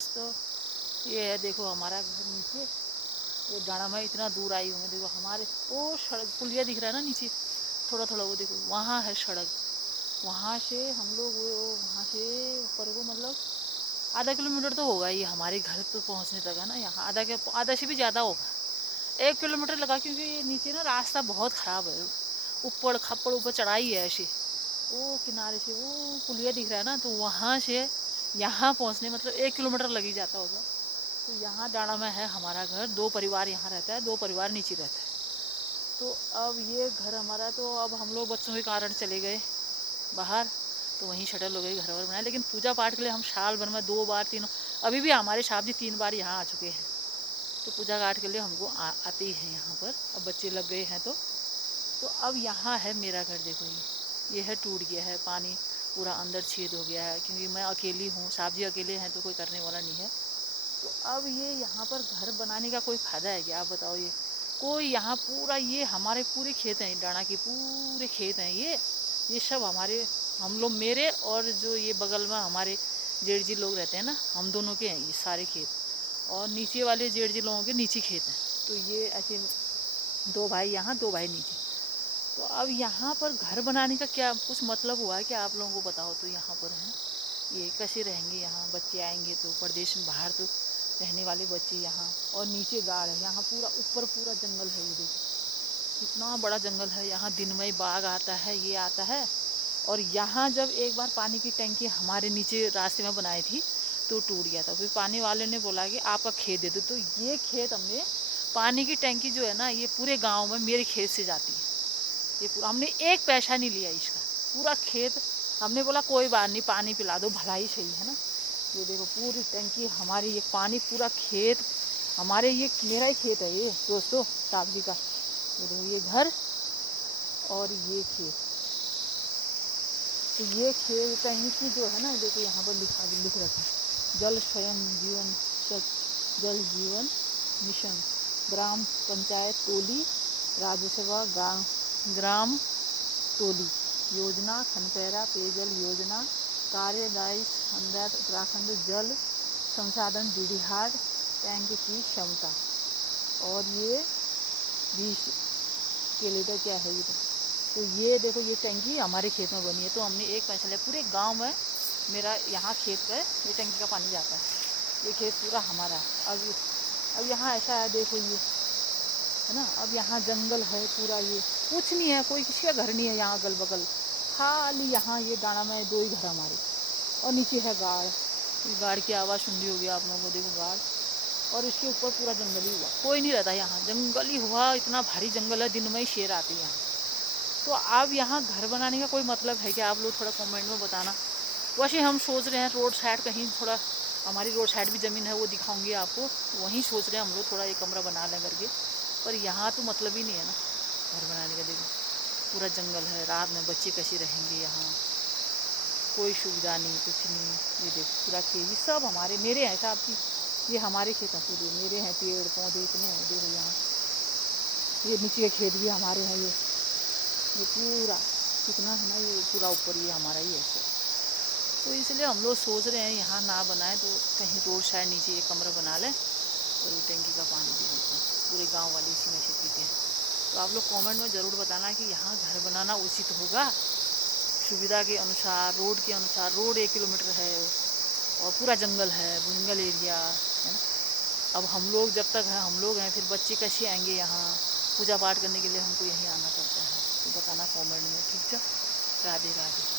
तो ये है, देखो हमारा घर नीचे, ये डाणा में इतना दूर आई हूँ मैं। देखो हमारे वो सड़क पुलिया दिख रहा है ना नीचे, थोड़ा थोड़ा, वो देखो वहाँ है सड़क। वहाँ से हम लोग वो वहाँ से ऊपर को मतलब आधा किलोमीटर तो होगा ये हमारे घर तो पहुँचने तक, है ना। यहाँ आधा से भी ज़्यादा होगा, 1 किलोमीटर लगा, क्योंकि ये नीचे ना रास्ता बहुत ख़राब है, ऊपर खप्पड़ ऊपर चढ़ाई है ऐसे। वो किनारे से वो पुलिया दिख रहा है ना, तो वहाँ से यहाँ पहुँचने मतलब 1 किलोमीटर लग ही जाता होगा। तो यहाँ डाणा में है हमारा घर, 2 परिवार यहाँ रहता है, 2 परिवार नीचे रहता है। तो अब ये घर हमारा, तो अब हम लोग बच्चों के कारण चले गए बाहर, तो वहीं शटल हो गई, घर वर बनाए। लेकिन पूजा पाठ के लिए हम साल भर में 2 बार 3, अभी भी हमारे साहब जी 3 बार यहाँ आ चुके हैं। तो पूजा पाठ के लिए हमको आते ही हैं यहाँ पर। अब बच्चे लग गए हैं तो अब यहाँ है मेरा घर। देखो ये है, टूट गया है, पानी पूरा अंदर छेद हो गया है, क्योंकि मैं अकेली हूँ, साहब जी अकेले हैं, तो कोई करने वाला नहीं है। तो अब ये यहाँ पर घर बनाने का कोई फ़ायदा है क्या, आप बताओ। ये कोई यहाँ पूरा, ये हमारे पूरे खेत हैं, डाणा के पूरे खेत हैं ये सब हमारे, हम लोग मेरे और जो ये बगल में हमारे जेठ जी लोग रहते हैं ना, हम दोनों के हैं ये सारे खेत। और नीचे वाले जेठ जी लोगों के नीचे खेत हैं। तो ये ऐसे 2 भाई यहाँ, 2 भाई नीचे। तो अब यहाँ पर घर बनाने का क्या कुछ मतलब हुआ है कि आप लोगों को बताओ। तो यहाँ पर हैं, ये कैसे रहेंगे यहाँ, बच्चे आएंगे तो प्रदेश में बाहर तो रहने वाले बच्चे यहाँ। और नीचे गाड़ है, यहाँ पूरा ऊपर पूरा जंगल है, ये देखो कितना बड़ा जंगल है। यहाँ दिन में बाघ आता है, ये आता है। और यहाँ जब एक बार पानी की टंकी हमारे नीचे रास्ते में बनाई थी तो टूट गया था। फिर पानी वाले ने बोला कि आपका खेत दे दो। तो ये खेत हमने, पानी की टंकी जो है ना, ये पूरे गाँव में मेरे खेत से जाती है। ये पूरा हमने एक पैसा नहीं लिया इसका, पूरा खेत। हमने बोला कोई बात नहीं, पानी पिला दो, भला ही सही है ना। ये देखो पूरी टंकी हमारी, ये पानी पूरा खेत हमारे, ये मेरा ही खेत है ये दोस्तों, साहब जी का। ये देखो ये घर और ये खेत। तो ये खेत टंकी जो है ना, देखो यहाँ पर लिख रखा है, जल स्वयं जीवन जल जीवन मिशन, ग्राम पंचायत टोली, राज्य सभा ग्राम टोली योजना, खनपैरा पेयजल योजना, कार्यदायी अंदर उत्तराखंड जल संसाधन बिहार, टैंक की क्षमता। और ये 20 के लीटर क्या है ये। तो ये देखो ये टंकी हमारे खेत में बनी है। तो हमने एक पैसा लिया, पूरे गांव में मेरा यहाँ खेत पे ये टंकी का पानी जाता है। ये खेत पूरा हमारा है। अब यहाँ ऐसा है, देखो ये है ना, अब यहाँ जंगल है पूरा, ये कुछ नहीं है, कोई किसी का घर नहीं है यहाँ अगल बगल, खाली यहाँ ये डाणा में 2 ही घर हमारे। और नीचे है गाड़, ये गाड़ की आवाज़ सुन रही होगी आप लोगों को, देखो गाड़। और इसके ऊपर पूरा जंगल ही हुआ, कोई नहीं रहता यहाँ, जंगल ही हुआ, इतना भारी जंगल है, दिन में ही शेर आते हैं यहाँ। तो अब यहाँ घर बनाने का कोई मतलब है कि, आप लोग थोड़ा कमेंट में बताना। वैसे हम सोच रहे हैं रोड साइड कहीं थोड़ा, हमारी रोड साइड भी ज़मीन है, वो दिखाऊंगी आपको, वहीं सोच रहे हैं हम लोग थोड़ा एक कमरा बना लें करके। पर यहाँ तो मतलब ही नहीं है ना घर बनाने का। देखो पूरा जंगल है, रात में बच्चे कैसे रहेंगे यहाँ, कोई सुविधा नहीं, कुछ नहीं। ये देखो पूरा खेत सब हमारे, मेरे हैं साहब की, ये हमारे खेत हैं पूरे, मेरे हैं, पेड़ पौधे इतने हैं। देखो यहाँ ये नीचे के खेत भी हमारे हैं, ये पूरा कितना है ना, ये पूरा ऊपर ये हमारा ही है सब। तो इसलिए हम लोग सोच रहे हैं यहाँ ना बनाए तो कहीं रोड साइड नीचे एक कमरा बना लें, और ये टंकी का पानी भी मतलब पूरे गांव वाले इसी में से पीते हैं। तो आप लोग कमेंट में ज़रूर बताना कि यहाँ घर बनाना उचित होगा सुविधा के अनुसार, रोड के अनुसार। रोड 1 किलोमीटर है और पूरा जंगल है, जंगल एरिया है ना। अब हम लोग जब तक हैं, हम लोग हैं, फिर बच्चे कैसे आएंगे यहाँ पूजा पाठ करने के लिए, हमको यहीं आना पड़ता है। तो बताना कमेंट में, ठीक है। राधे राधे।